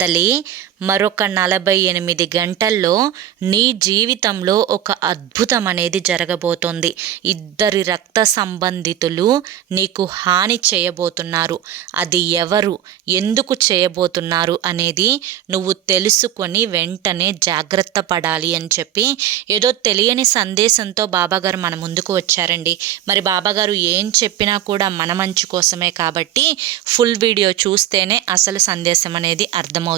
తల్లి మరొక నలభై ఎనిమిది గంటల్లో నీ జీవితంలో ఒక అద్భుతం అనేది జరగబోతోంది. ఇద్దరి రక్త సంబంధితులు నీకు హాని చేయబోతున్నారు. అది ఎవరు? ఎందుకు చేయబోతున్నారు? అనేది నువ్వు తెలుసుకొని వెంటనే జాగ్రత్త పడాలి అని చెప్పి ఏదో తెలియని సందేశంతో బాబాగారు మన ముందుకు వచ్చారండి. మరి బాబాగారు ఏం చెప్పినా కూడా మన మంచి కోసమే కాబట్టి ఫుల్ వీడియో చూస్తేనే అసలు సందేశం అనేది అర్థమవుతుంది.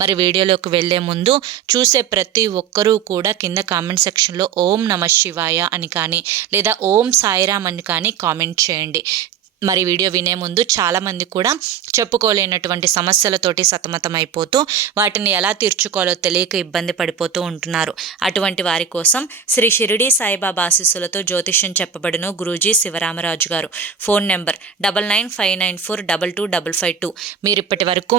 మరి వీడియోలోకి వెళ్ళే ముందు చూసే ప్రతి ఒక్కరూ కూడా కింద కామెంట్ సెక్షన్లో ఓం నమ శివాయ అని కానీ లేదా ఓం సాయిరామ్ అని కానీ కామెంట్ చేయండి. మరి వీడియో వినే ముందు చాలామంది కూడా చెప్పుకోలేనటువంటి సమస్యలతోటి సతమతమైపోతూ వాటిని ఎలా తీర్చుకోవాలో తెలియక ఇబ్బంది పడిపోతూ ఉంటున్నారు. అటువంటి వారి కోసం శ్రీ షిరిడి సాయిబాబా ఆశీస్సులతో జ్యోతిష్యం చెప్పబడిన గురూజీ శివరామరాజు గారు. Phone number double nine five nine four double two double five two. మీరు ఇప్పటి వరకు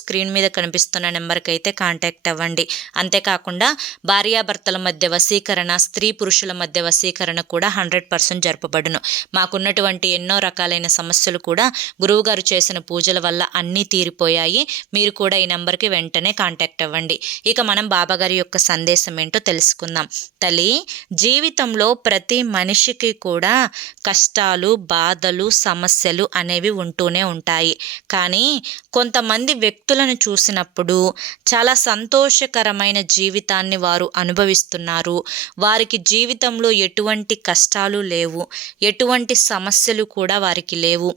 స్క్రీన్ మీద కనిపిస్తున్న నెంబర్కి అయితే కాంటాక్ట్ అవ్వండి. అంతేకాకుండా భార్యాభర్తల మధ్య వశీకరణ స్త్రీ పురుషుల మధ్య వశీకరణ కూడా హండ్రెడ్ పర్సెంట్ జరపబడును. మాకున్నటువంటి ఎన్నో రకాలైన సమస్యలు కూడా గురువుగారు చేసిన పూజల వల్ల అన్నీ తీరిపోయాయి. మీరు కూడా ఈ నెంబర్కి వెంటనే కాంటాక్ట్ అవ్వండి. ఇక మనం బాబాగారి యొక్క సందేశం ఏంటో తెలుసుకుందాం. తల్లి జీవితంలో ప్రతి మనిషికి కూడా కష్టాలు బాధలు సమస్యలు అనేవి ఉంటూనే ఉంటాయి. కానీ కొంతమంది వ్యక్తి వ్యక్తులను చూసినప్పుడు చాలా సంతోషకరమైన జీవితాన్ని వారు అనుభవిస్తున్నారు. వారికి జీవితంలో ఎటువంటి కష్టాలు లేవు. ఎటువంటి సమస్యలు కూడా వారికి లేవు.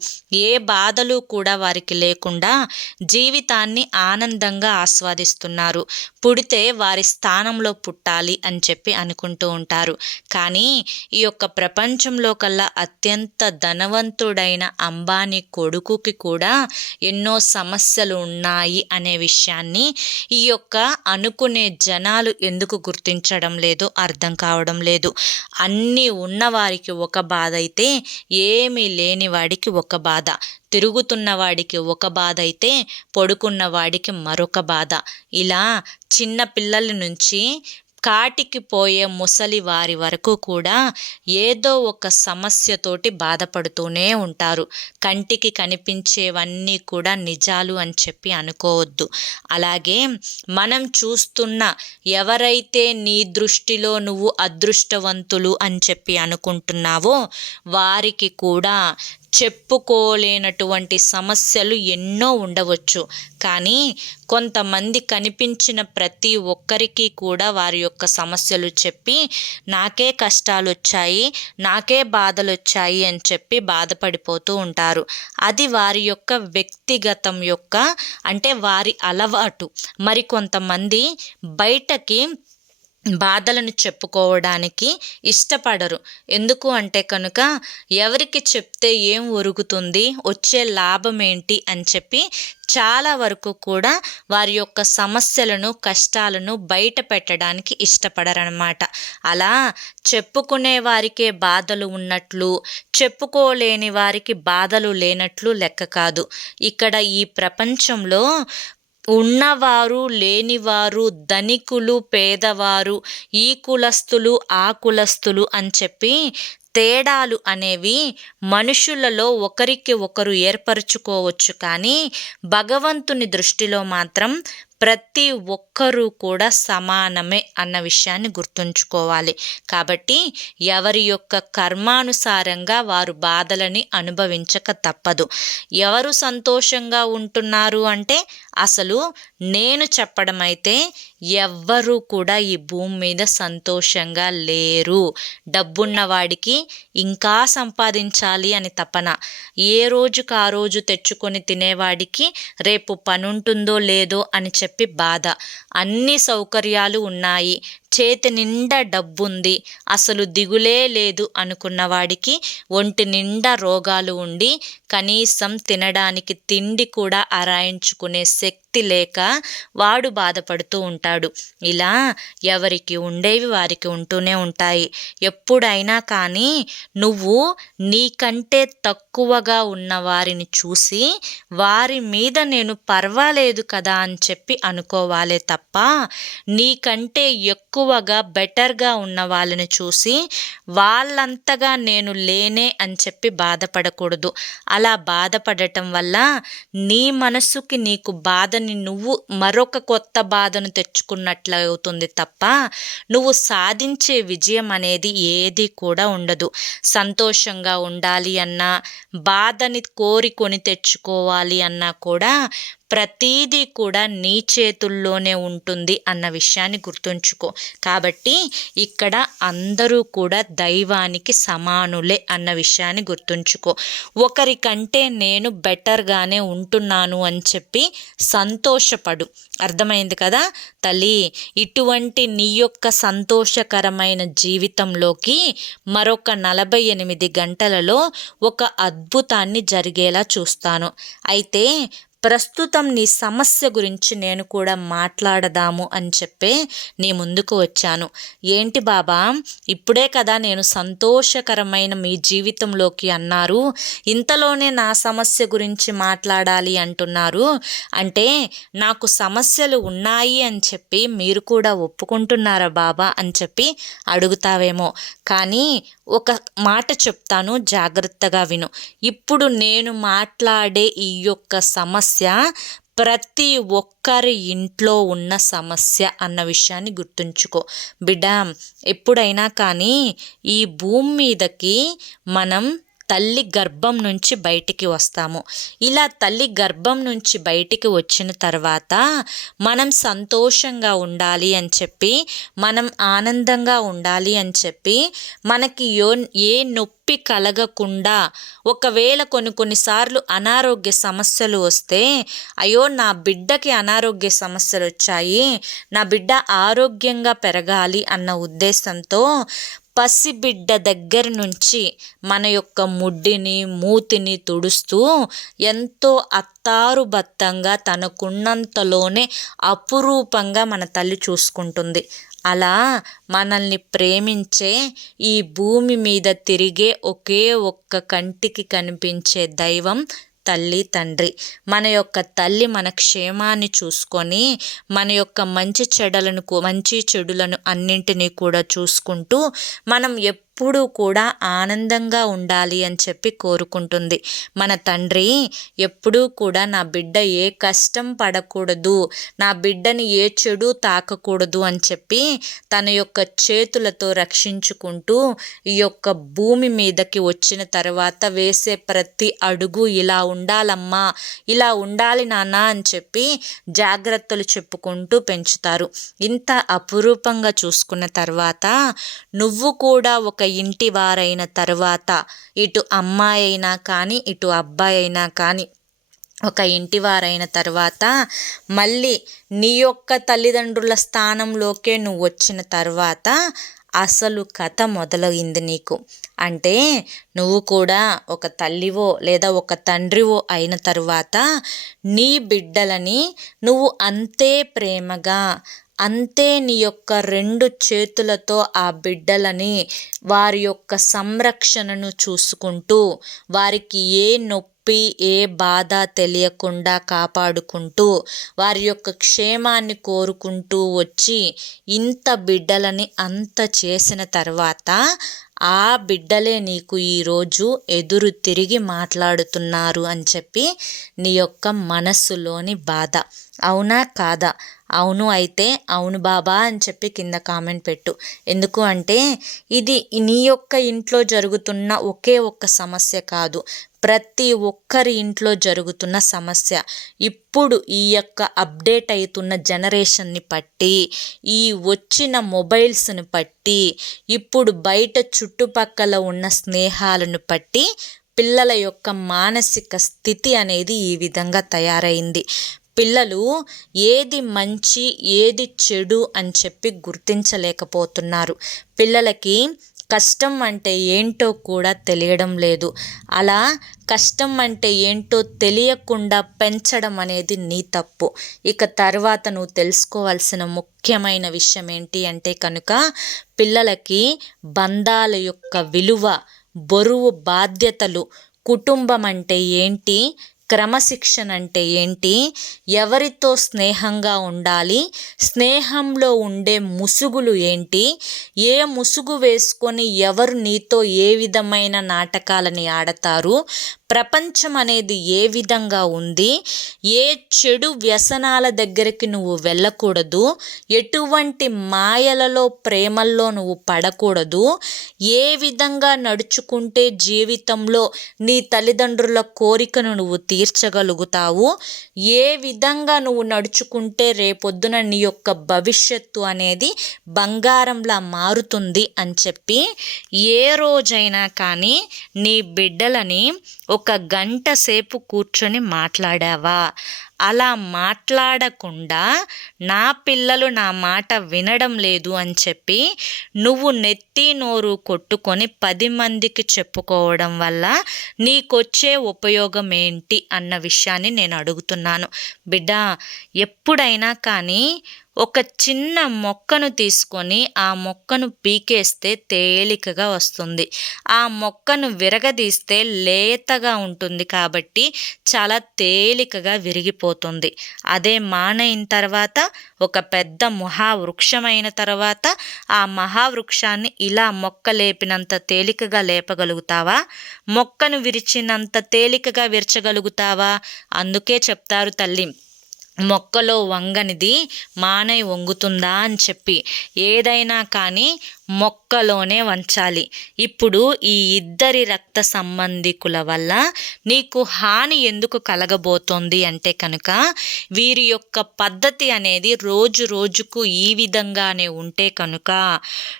ఏ బాధలు కూడా వారికి లేకుండా జీవితాన్ని ఆనందంగా ఆస్వాదిస్తున్నారు. పుడితే వారి స్థానంలో పుట్టాలి అని చెప్పి అనుకుంటూ ఉంటారు. కానీ ఈ యొక్క ప్రపంచంలో కల్లా అత్యంత ధనవంతుడైన అంబానీ కొడుకుకి కూడా ఎన్నో సమస్యలు ఉన్నాయి ఉన్నాయి అనే విషయాన్ని ఈ యొక్క అనుకునే జనాలు ఎందుకు గుర్తించడం లేదు అర్థం కావడం లేదు. అన్నీ ఉన్నవారికి ఒక బాధ అయితే ఏమీ లేని వాడికి ఒక బాధ. తిరుగుతున్న వాడికి ఒక బాధ అయితే పడుకున్న వాడికి మరొక బాధ. ఇలా చిన్న పిల్లల నుంచి కాటికి పోయే ముసలి వారి వరకు కూడా ఏదో ఒక సమస్యతోటి బాధపడుతూనే ఉంటారు. కంటికి కనిపించేవన్నీ కూడా నిజాలు అని చెప్పి అనుకోవద్దు. అలాగే మనం చూస్తున్న ఎవరైతే నీ దృష్టిలో నువ్వు అదృష్టవంతులు అని చెప్పి అనుకుంటున్నావో వారికి కూడా చెప్పుకోలేనటువంటి సమస్యలు ఎన్నో ఉండవచ్చు. కానీ కొంతమంది కనిపించిన ప్రతి ఒక్కరికి కూడా వారి యొక్క సమస్యలు చెప్పి నాకే కష్టాలు వచ్చాయి నాకే బాధలు వచ్చాయి అని చెప్పి బాధపడిపోతూ ఉంటారు. అది వారి యొక్క వ్యక్తిగతం యొక్క అంటే వారి అలవాటు. మరి కొంతమంది బయటకి బాధలను చెప్పుకోవడానికి ఇష్టపడరు. ఎందుకు అంటే కనుక ఎవరికి చెప్తే ఏం ఒరుగుతుంది వచ్చే లాభం ఏంటి అని చెప్పి చాలా వరకు కూడా వారి యొక్క సమస్యలను కష్టాలను బయట పెట్టడానికి ఇష్టపడరనమాట అలా చెప్పుకునే వారికే బాధలు ఉన్నట్లు చెప్పుకోలేని వారికి బాధలు లేనట్లు లెక్క కాదు. ఇక్కడ ఈ ప్రపంచంలో ఉన్నవారు లేనివారు ధనికులు పేదవారు ఈ కులస్తులు ఆ కులస్తులు అని చెప్పి తేడాలు అనేవి మనుషులలో ఒకరికి ఒకరు ఏర్పరచుకోవచ్చు. కానీ భగవంతుని దృష్టిలో మాత్రం ప్రతి ఒక్కరూ కూడా సమానమే అన్న విషయాన్ని గుర్తుంచుకోవాలి. కాబట్టి ఎవరి యొక్క కర్మానుసారంగా వారు బాధలని అనుభవించక తప్పదు. ఎవరు సంతోషంగా ఉంటున్నారు అంటే అసలు నేను చెప్పడం అయితే ఎవ్వరూ కూడా ఈ భూమి మీద సంతోషంగా లేరు. డబ్బున్నవాడికి ఇంకా సంపాదించాలి అని తపన. ఏ రోజుకు ఆ రోజు తెచ్చుకొని తినేవాడికి రేపు పనుంటుందో లేదో అని చెప్పి బాధ. అన్ని సౌకర్యాలు ఉన్నాయి. చేతి నిండా డబ్బుంది అసలు దిగులే లేదు అనుకున్న వాడికి ఒంటి నిండా రోగాలు ఉండి కనీసం తినడానికి తిండి కూడా అరాయించుకునే శక్తి లేక వాడు బాధపడుతూ ఉంటాడు. ఇలా ఎవరికి ఉండేవి వారికి ఉంటూనే ఉంటాయి. ఎప్పుడైనా కానీ నువ్వు నీకంటే తక్కువగా ఉన్న వారిని చూసి వారి మీద నేను పర్వాలేదు కదా అని చెప్పి అనుకోవాలే తప్ప నీకంటే ఎక్కువ ఎక్కువగా బెటర్గా ఉన్న వాళ్ళని చూసి వాళ్ళంతగా నేను లేనే అని చెప్పి బాధపడకూడదు. అలా బాధపడటం వల్ల నీ మనసుకి నీకు బాధని నువ్వు మరొక కొత్త బాధను తెచ్చుకున్నట్లు అవుతుంది తప్ప నువ్వు సాధించే విజయం అనేది ఏది కూడా ఉండదు. సంతోషంగా ఉండాలి అన్నా బాధని కోరికొని తెచ్చుకోవాలి అన్నా కూడా ప్రతీదీ కూడా నీ చేతుల్లోనే ఉంటుంది అన్న విషయాన్ని గుర్తుంచుకో. కాబట్టి ఇక్కడ అందరూ కూడా దైవానికి సమానులే అన్న విషయాన్ని గుర్తుంచుకో. ఒకరికంటే నేను బెటర్గానే ఉంటున్నాను అని చెప్పి సంతోషపడు. అర్థమైంది కదా? తల్లి ఇటువంటి నీ యొక్క సంతోషకరమైన జీవితంలోకి మరొక నలభై ఎనిమిది గంటలలో ఒక అద్భుతాన్ని జరిగేలా చూస్తాను. అయితే ప్రస్తుతం నీ సమస్య గురించి నేను కూడా మాట్లాడదాము అని చెప్పే నీ ముందుకు వచ్చాను. ఏంటి బాబా? ఇప్పుడే కదా నేను సంతోషకరమైన మీ జీవితంలోకి అన్నారు. ఇంతలోనే నా సమస్య గురించి మాట్లాడాలి అంటున్నారు. అంటే నాకు సమస్యలు ఉన్నాయి అని చెప్పి మీరు కూడా ఒప్పుకుంటున్నారా బాబా అని చెప్పి అడుగుతావేమో. కానీ ఒక మాట చెప్తాను జాగ్రత్తగా విను. ఇప్పుడు నేను మాట్లాడే ఈ యొక్క సమస్య ప్రతి ఒక్కరి ఇంట్లో ఉన్న సమస్య అన్న విషయాన్ని గుర్తుంచుకో. బిడ్డ ఎప్పుడైనా కానీ ఈ భూమి మీదకి మనం తల్లి గర్భం నుంచి బయటికి వస్తాము. ఇలా తల్లి గర్భం నుంచి బయటికి వచ్చిన తర్వాత మనం సంతోషంగా ఉండాలి అని చెప్పి మనం ఆనందంగా ఉండాలి అని చెప్పి మనకి యో ఏ నొప్పి కలగకుండా ఒకవేళ కొన్ని కొన్నిసార్లు అనారోగ్య సమస్యలు వస్తే అయ్యో నా బిడ్డకి అనారోగ్య సమస్యలు వచ్చాయి నా బిడ్డ ఆరోగ్యంగా పెరగాలి అన్న ఉద్దేశంతో పసిబిడ్డ దగ్గర నుంచి మన యొక్క ముడ్డిని మూతిని తుడుస్తూ ఎంతో అత్తారుబత్తంగా తనకున్నంతలోనే అపురూపంగా మన తల్లి చూసుకుంటుంది. అలా మనల్ని ప్రేమించే ఈ భూమి మీద తిరిగే ఒకే ఒక్క కంటికి కనిపించే దైవం తల్లి తండ్రి. మన యొక్క తల్లి మన క్షేమాన్ని చూసుకొని మన యొక్క మంచి చెడలను మంచి చెడులను అన్నింటినీ కూడా చూసుకుంటూ మనం ఎప్పుడు ఎప్పుడూ కూడా ఆనందంగా ఉండాలి అని చెప్పి కోరుకుంటుంది. మన తండ్రి ఎప్పుడూ కూడా నా బిడ్డ ఏ కష్టం పడకూడదు నా బిడ్డని ఏ చెడు తాకకూడదు అని చెప్పి తన యొక్క చేతులతో రక్షించుకుంటూ ఈ యొక్క భూమి మీదకి వచ్చిన తర్వాత వేసే ప్రతి అడుగు ఇలా ఉండాలమ్మా ఇలా ఉండాలి నాన్న అని చెప్పి జాగ్రత్తలు చెప్పుకుంటూ పెంచుతారు. ఇంత అపురూపంగా చూసుకున్న తర్వాత నువ్వు కూడా ఒక ఇంటి వారైన తర్వాత ఇటు అమ్మాయి అయినా కానీ ఇటు అబ్బాయి అయినా కానీ ఒక ఇంటివారైన తర్వాత మళ్ళీ నీ యొక్క తల్లిదండ్రుల స్థానంలోకే నువ్వు వచ్చిన తర్వాత అసలు కథ మొదలైంది నీకు. అంటే నువ్వు కూడా ఒక తల్లివో లేదా ఒక తండ్రివో అయిన తర్వాత నీ బిడ్డలని నువ్వు అంతే ప్రేమగా అంతే నీ యొక్క రెండు చేతులతో ఆ బిడ్డలని వారి యొక్క సంరక్షణను చూసుకుంటూ వారికి ఏ నొప్పి ఏ బాధ తెలియకుండా కాపాడుకుంటూ వారి యొక్క క్షేమాన్ని కోరుకుంటూ వచ్చి ఇంత బిడ్డలని అంత చేసిన తర్వాత ఆ బిడ్డలే నీకు ఈరోజు ఎదురు తిరిగి మాట్లాడుతున్నారు అని చెప్పి నీ యొక్క మనస్సులోని బాధ. అవునా? కాదా? అవును అయితే అవును బాబా అని చెప్పి కింద కామెంట్ పెట్టు. ఎందుకు అంటే ఇది నీ యొక్క ఇంట్లో జరుగుతున్న ఒకే ఒక్క సమస్య కాదు. ప్రతి ఒక్కరి ఇంట్లో జరుగుతున్న సమస్య. ఇప్పుడు ఈ యొక్క అప్డేట్ అవుతున్న జనరేషన్ని బట్టి ఈ వచ్చిన మొబైల్స్ని బట్టి ఇప్పుడు బయట చుట్టుపక్కల ఉన్న స్నేహాలను బట్టి పిల్లల యొక్క మానసిక స్థితి అనేది ఈ విధంగా తయారైంది. పిల్లలు ఏది మంచి ఏది చెడు అని చెప్పి గుర్తించలేకపోతున్నారు. పిల్లలకి కష్టం అంటే ఏంటో కూడా తెలియడం లేదు. అలా కష్టం అంటే ఏంటో తెలియకుండా పెంచడం అనేది నీ తప్పు. ఇక తర్వాత నువ్వు తెలుసుకోవాల్సిన ముఖ్యమైన విషయం ఏంటి అంటే కనుక పిల్లలకి బంధాల యొక్క విలువ బరువు బాధ్యతలు కుటుంబం అంటే ఏంటి? క్రమశిక్షణ అంటే ఏంటి? ఎవరితో స్నేహంగా ఉండాలి? స్నేహంలో ఉండే ముసుగులు ఏంటి? ఏ ముసుగు వేసుకొని ఎవరు నీతో ఏ విధమైన నాటకాలని ఆడతారు? ప్రపంచం అనేది ఏ విధంగా ఉంది? ఏ చెడు వ్యసనాల దగ్గరికి నువ్వు వెళ్ళకూడదు? ఎటువంటి మాయలలో ప్రేమల్లో నువ్వు పడకూడదు? ఏ విధంగా నడుచుకుంటే జీవితంలో నీ తల్లిదండ్రుల కోరికను నువ్వు తీర్చగలుగుతావు? ఏ విధంగా నువ్వు నడుచుకుంటే రేపొద్దున నీ యొక్క భవిష్యత్తు అనేది బంగారంలా మారుతుంది అని చెప్పి ఏ రోజైనా కానీ నీ బిడ్డలని ఒక గంట సేపు కూర్చొని మాట్లాడావా? అలా మాట్లాడకుండా నా పిల్లలు నా మాట వినడం లేదు అని చెప్పి నువ్వు నెత్తి నోరు కొట్టుకొని పది మందికి చెప్పుకోవడం వల్ల నీకొచ్చే ఉపయోగం ఏంటి అన్న విషయాన్ని నేను అడుగుతున్నాను. బిడ్డ ఎప్పుడైనా కానీ ఒక చిన్న మొక్కను తీసుకొని ఆ మొక్కను పీకేస్తే తేలికగా వస్తుంది. ఆ మొక్కను విరగదీస్తే లేతగా ఉంటుంది కాబట్టి చాలా తేలికగా విరిగిపోతుంది. అదే మానైన తర్వాత ఒక పెద్ద మహావృక్షమైన తర్వాత ఆ మహావృక్షాన్ని ఇలా మొక్క లేపినంత తేలికగా లేపగలుగుతావా? మొక్కను విరిచినంత తేలికగా విరచగలుగుతావా? అందుకే చెప్తారు తల్లి మొక్కలో వంగనిది మానై వంగుతుందా అని చెప్పి. ఏదైనా కానీ మొక్కలోనే వంచాలి. ఇప్పుడు ఈ ఇద్దరి రక్త సంబంధికుల వల్ల నీకు హాని ఎందుకు కలగబోతోంది అంటే కనుక వీరి యొక్క పద్ధతి అనేది రోజు రోజుకు ఈ విధంగానే ఉంటే కనుక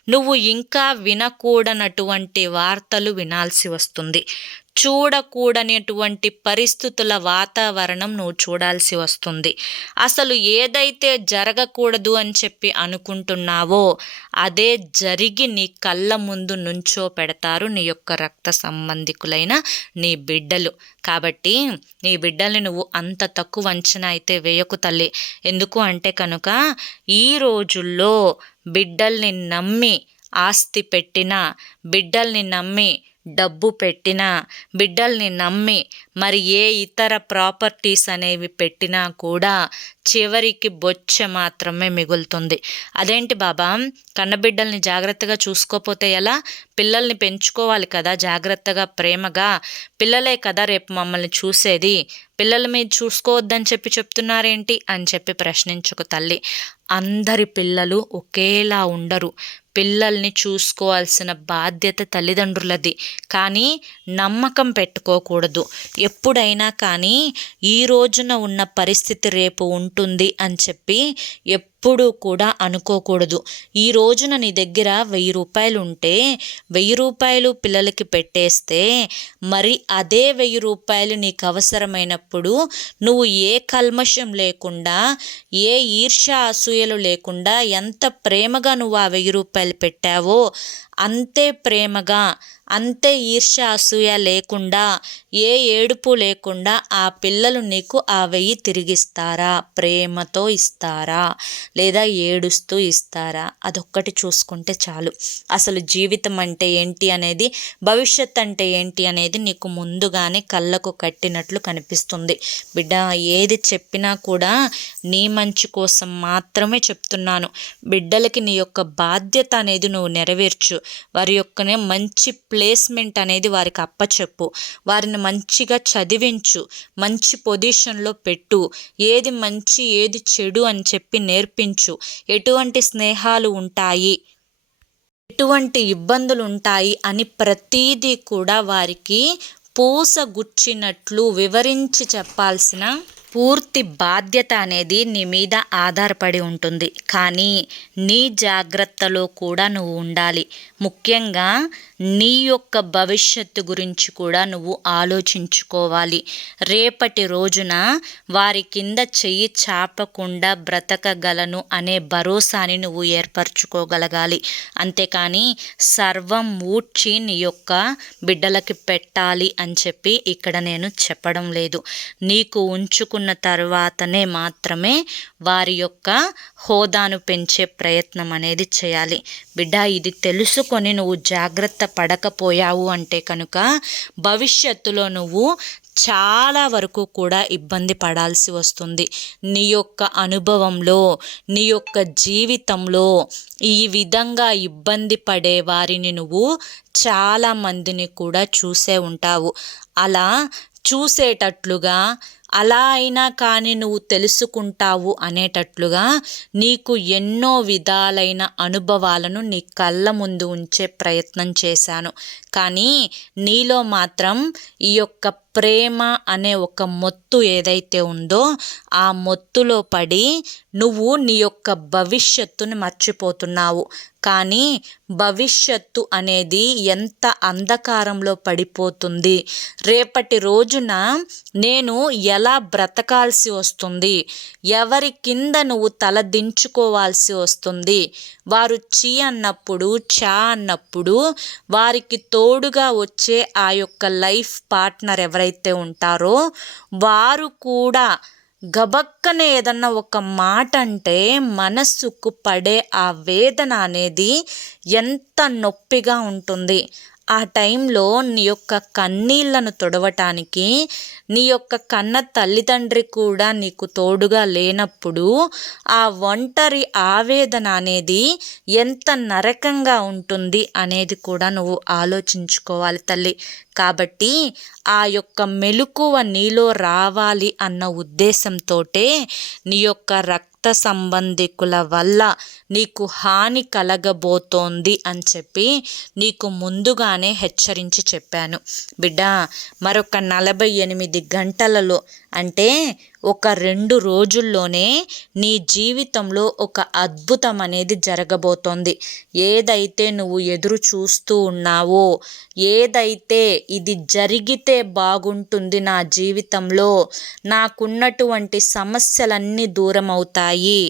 నువ్వు ఇంకా వినకూడనటువంటి వార్తలు వినాల్సి వస్తుంది. చూడకూడనటువంటి పరిస్థితుల వాతావరణం నువ్వు చూడాల్సి వస్తుంది. అసలు ఏదైతే జరగకూడదు అని చెప్పి అనుకుంటున్నావో అదే జరిగి నీ కళ్ళ ముందు నుంచో పెడతారు నీ యొక్క రక్త సంబంధికులైన నీ బిడ్డలు. కాబట్టి నీ బిడ్డల్ని నువ్వు అంత తక్కువ అంచనా అయితే వేయకు తల్లి. ఎందుకు అంటే కనుక ఈ రోజుల్లో బిడ్డల్ని నమ్మి ఆస్తి పెట్టిన బిడ్డల్ని నమ్మి డబ్బు పెట్టినా బిడ్డల్ని నమ్మి మరి ఏ ఇతర ప్రాపర్టీస్ అనేవి పెట్టినా కూడా చివరికి బొచ్చ మాత్రమే మిగులుతుంది. అదేంటి బాబా? కన్నబిడ్డల్ని జాగ్రత్తగా చూసుకోపోతే ఎలా? పిల్లల్ని పెంచుకోవాలి కదా జాగ్రత్తగా ప్రేమగా. పిల్లలే కదా రేపు మమ్మల్ని చూసేది. పిల్లల మీద చూసుకోవద్దని చెప్పి చెప్తున్నారేంటి? అని చెప్పి ప్రశ్నించుకు తల్లి. అందరి పిల్లలు ఒకేలా ఉండరు. పిల్లల్ని చూసుకోవాల్సిన బాధ్యత తల్లిదండ్రులది. కానీ నమ్మకం పెట్టుకోకూడదు. ఎప్పుడైనా కానీ ఈ రోజున ఉన్న పరిస్థితి రేపు ఉంటుంది అని చెప్పి ఎప్పుడూ కూడా అనుకోకూడదు. ఈ రోజున నీ దగ్గర వెయ్యి రూపాయలు ఉంటే వెయ్యి రూపాయలు పిల్లలకి పెట్టేస్తే మరి అదే వెయ్యి రూపాయలు నీకు అవసరమైనప్పుడు నువ్వు ఏ కల్మషం లేకుండా ఏ ఈర్ష అసూయలు లేకుండా ఎంత ప్రేమగా నువ్వు ఆ వెయ్యి రూపాయలు పెట్టావో అంతే ప్రేమగా అంతే ఈర్ష అసూయ లేకుండా ఏ ఏడుపు లేకుండా ఆ పిల్లలు నీకు ఆ వెయ్యి తిరిగిస్తారా? ప్రేమతో ఇస్తారా? లేదా ఏడుస్తూ ఇస్తారా? అదొక్కటి చూసుకుంటే చాలు. అసలు జీవితం అంటే ఏంటి అనేది భవిష్యత్ అంటే ఏంటి అనేది నీకు ముందుగానే కళ్ళకు కట్టినట్లు కనిపిస్తుంది. బిడ్డ ఏది చెప్పినా కూడా నీ మంచి కోసం మాత్రమే చెప్తున్నాను. బిడ్డలకి నీ యొక్క బాధ్యత అనేది నువ్వు నెరవేర్చు. వారి యొక్కనే మంచి ప్లేస్మెంట్ అనేది వారికి అప్పచెప్పు. వారిని మంచిగా చదివించు మంచి పొజిషన్లో పెట్టు ఏది మంచి ఏది చెడు అని చెప్పి నేర్పించు. ఎటువంటి స్నేహాలు ఉంటాయి? ఎటువంటి ఇబ్బందులు ఉంటాయి? అని ప్రతీదీ కూడా వారికి పూస గుచ్చినట్లు వివరించి చెప్పాల్సిన పూర్తి బాధ్యత అనేది నీ మీద ఆధారపడి ఉంటుంది. కానీ నీ జాగ్రత్తలో కూడా నువ్వు ఉండాలి. ముఖ్యంగా నీ యొక్క భవిష్యత్తు గురించి కూడా నువ్వు ఆలోచించుకోవాలి. రేపటి రోజున వారి కింద చెయ్యి చాపకుండా బ్రతకగలను అనే భరోసాని నువ్వు ఏర్పరచుకోగలగాలి. అంతేకాని సర్వం ఊడ్చి నీ యొక్క బిడ్డలకి పెట్టాలి అని చెప్పి ఇక్కడ నేను చెప్పడం లేదు. నీకు ఉంచుకున్న తర్వాతనే మాత్రమే వారి యొక్క హోదాను పెంచే ప్రయత్నం అనేది చేయాలి. బిడ్డ ఇది తెలుసుకొని నువ్వు జాగ్రత్త పడకపోయావు అంటే కనుక భవిష్యత్తులో నువ్వు చాలా వరకు కూడా ఇబ్బంది పడాల్సి వస్తుంది. నీ యొక్క అనుభవంలో నీ యొక్క జీవితంలో ఈ విధంగా ఇబ్బంది పడే వారిని నువ్వు చాలా మందిని కూడా చూసే ఉంటావు. అలా చూసేటట్లుగా అలా అయినా కానీ నువ్వు తెలుసుకుంటావు అనేటట్లుగా నీకు ఎన్నో విధాలైన అనుభవాలను నీ కళ్ళ ముందు ఉంచే ప్రయత్నం చేశాను. కానీ నీలో మాత్రం ఈ యొక్క ప్రేమ అనే ఒక మొత్తు ఏదైతే ఉందో ఆ మొత్తులో పడి నువ్వు నీ యొక్క భవిష్యత్తుని మర్చిపోతున్నావు. కానీ భవిష్యత్తు అనేది ఎంత అంధకారంలో పడిపోతుంది. రేపటి రోజున నేను ఎలా బ్రతకాల్సి వస్తుంది? ఎవరి కింద నువ్వు తలదించుకోవాల్సి వస్తుంది? వారు చీ అన్నప్పుడు చా అన్నప్పుడు వారికి తోడుగా వచ్చే ఆ యొక్క లైఫ్ పార్ట్నర్ ఎవరైతే ఉంటారో వారు కూడా గబక్కన ఏదన్నా ఒక మాట అంటే మనస్సుకు పడే ఆ వేదన అనేది ఎంత నొప్పిగా ఉంటుంది. ఆ టైంలో నీ యొక్క కన్నీళ్ళను తొడవటానికి నీ యొక్క కన్న తల్లిదండ్రి కూడా నీకు తోడుగా లేనప్పుడు ఆ ఒంటరి ఆవేదన అనేది ఎంత నరకంగా ఉంటుంది అనేది కూడా నువ్వు ఆలోచించుకోవాలి తల్లి. కాబట్టి ఆ యొక్క మెలకువ నీలో రావాలి అన్న ఉద్దేశంతో నీ యొక్క రక్త సంబంధికుల వల్ల నీకు హాని కలగబోతోంది అని చెప్పి నీకు ముందుగానే హెచ్చరించి చెప్పాను. బిడ్డ మరొక నలభై ఎనిమిది గంటలలో అంటే ఒక రెండు రోజుల్లోనే నీ జీవితంలో ఒక అద్భుతం అనేది జరగబోతోంది. ఏదైతే నువ్వు ఎదురు చూస్తూ ఉన్నావో ఏదైతే ఇది జరిగితే బాగుంటుంది నా జీవితంలో నాకున్నటువంటి సమస్యలన్నీ దూరం అవుతాయి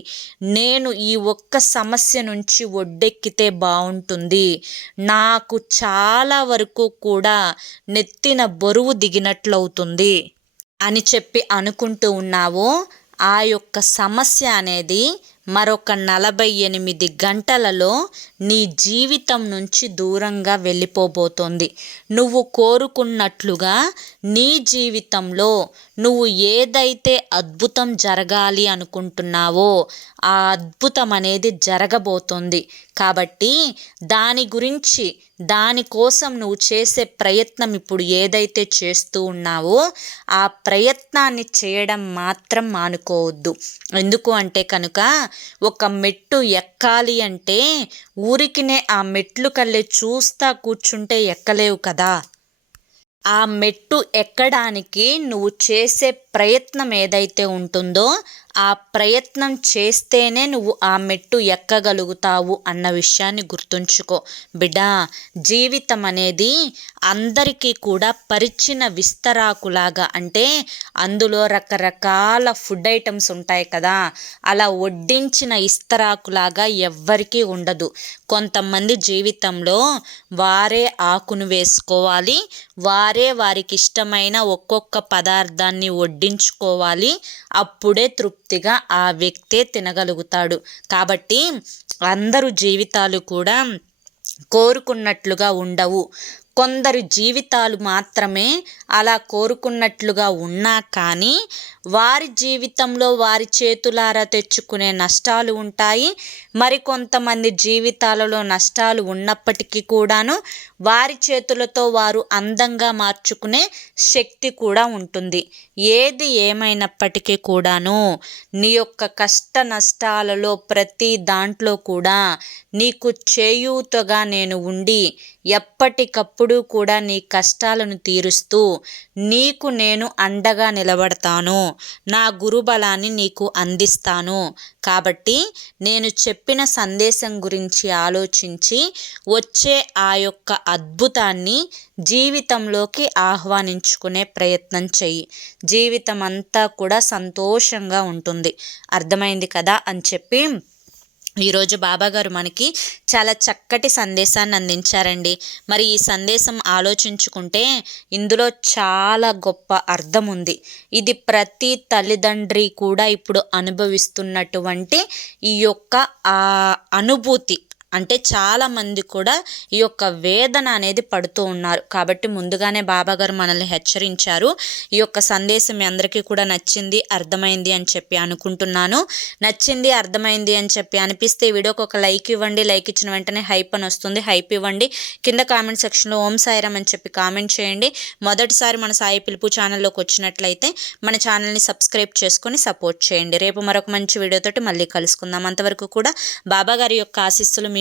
నేను ఈ ఒక్క సమస్య నుంచి ఒడ్డెక్కితే బాగుంటుంది. నాకు చాలా వరకు కూడా నెత్తిన బరువు దిగినట్లవుతుంది. అని చెప్పి అనుకుంటూ ఉన్నావో ఆ యొక్క సమస్య అనేది మరొక నలభై ఎనిమిది గంటలలో నీ జీవితం నుంచి దూరంగా వెళ్ళిపోబోతోంది. నువ్వు కోరుకున్నట్లుగా నీ జీవితంలో నువ్వు ఏదైతే అద్భుతం జరగాలి అనుకుంటున్నావో ఆ అద్భుతం అనేది జరగబోతోంది. కాబట్టి దాని గురించి దానికోసం నువ్వు చేసే ప్రయత్నం ఇప్పుడు ఏదైతే చేస్తూ ఉన్నావో ఆ ప్రయత్నాన్ని చేయడం మాత్రం మానుకోవద్దు. ఎందుకు అంటే కనుక ఒక మెట్టు ఎక్కాలి అంటే ఊరికినే ఆ మెట్లు కళ్ళే చూస్తా కూర్చుంటే ఎక్కలేవు కదా. ఆ మెట్టు ఎక్కడానికి నువ్వు చేసే ప్రయత్నం ఏదైతే ఉంటుందో ఆ ప్రయత్నం చేస్తేనే నువ్వు ఆ మెట్టు ఎక్కగలుగుతావు అన్న విషయాన్ని గుర్తుంచుకో. బిడ్డా జీవితం అనేది అందరికీ కూడా పరిచిన విస్తరాకులాగా అంటే అందులో రకరకాల ఫుడ్ ఐటమ్స్ ఉంటాయి కదా అలా వడ్డించిన ఇస్తరాకులాగా ఎవ్వరికీ ఉండదు. కొంతమంది జీవితంలో వారే ఆకును వేసుకోవాలి వారే వారికి ఇష్టమైన ఒక్కొక్క పదార్థాన్ని వడ్డించుకోవాలి అప్పుడే తృప్తిగా ఆ వ్యక్తే తినగలుగుతాడు. కాబట్టి అందరు జీవితాలు కూడా కోరుకున్నట్లుగా ఉండవు. కొందరు జీవితాలు మాత్రమే అలా కోరుకున్నట్లుగా ఉన్నా కానీ వారి జీవితంలో వారి చేతులారా తెచ్చుకునే నష్టాలు ఉంటాయి. మరికొంతమంది జీవితాలలో నష్టాలు ఉన్నప్పటికీ కూడాను వారి చేతులతో వారు అందంగా మార్చుకునే శక్తి కూడా ఉంటుంది. ఏది ఏమైనప్పటికీ కూడాను నీ యొక్క కష్ట నష్టాలలో ప్రతి దాంట్లో కూడా నీకు చేయూతగా నేను ఉండి ఎప్పటికప్పుడు కూడా నీ కష్టాలను తీరుస్తూ నీకు నేను అండగా నిలబడతాను. నా గురుబలాన్ని నీకు అందిస్తాను. కాబట్టి నేను చెప్పిన సందేశం గురించి ఆలోచించి వచ్చే ఆ యొక్క అద్భుతాన్ని జీవితంలోకి ఆహ్వానించుకునే ప్రయత్నం చెయ్యి. జీవితం అంతా కూడా సంతోషంగా ఉంటుంది. అర్థమైంది కదా అని చెప్పి ఈరోజు బాబాగారు మనకి చాలా చక్కటి సందేశాన్ని అందించారండి. మరి ఈ సందేశం ఆలోచించుకుంటే ఇందులో చాలా గొప్ప అర్థం ఉంది. ఇది ప్రతి తల్లిదండ్రి కూడా ఇప్పుడు అనుభవిస్తున్నటువంటి ఈ యొక్క అనుభూతి అంటే చాలామంది కూడా ఈ యొక్క వేదన అనేది పడుతూ ఉన్నారు. కాబట్టి ముందుగానే బాబాగారు మనల్ని హెచ్చరించారు. ఈ యొక్క సందేశం మీ అందరికీ కూడా నచ్చింది అర్థమైంది అని చెప్పి అనుకుంటున్నాను. నచ్చింది అర్థమైంది అని చెప్పి అనిపిస్తే ఈ వీడియోకి ఒక లైక్ ఇవ్వండి. లైక్ ఇచ్చిన వెంటనే హైప్ అని వస్తుంది. హైప్ ఇవ్వండి. కింద కామెంట్ సెక్షన్లో ఓం సాయిరామ్ అని చెప్పి కామెంట్ చేయండి. మొదటిసారి మన సాయి పిలుపు ఛానల్లోకి వచ్చినట్లయితే మన ఛానల్ని సబ్స్క్రైబ్ చేసుకొని సపోర్ట్ చేయండి. రేపు మరొక మంచి వీడియోతోటి మళ్ళీ కలుసుకుందాం. అంతవరకు కూడా బాబా గారి యొక్క ఆశీస్సులు మీ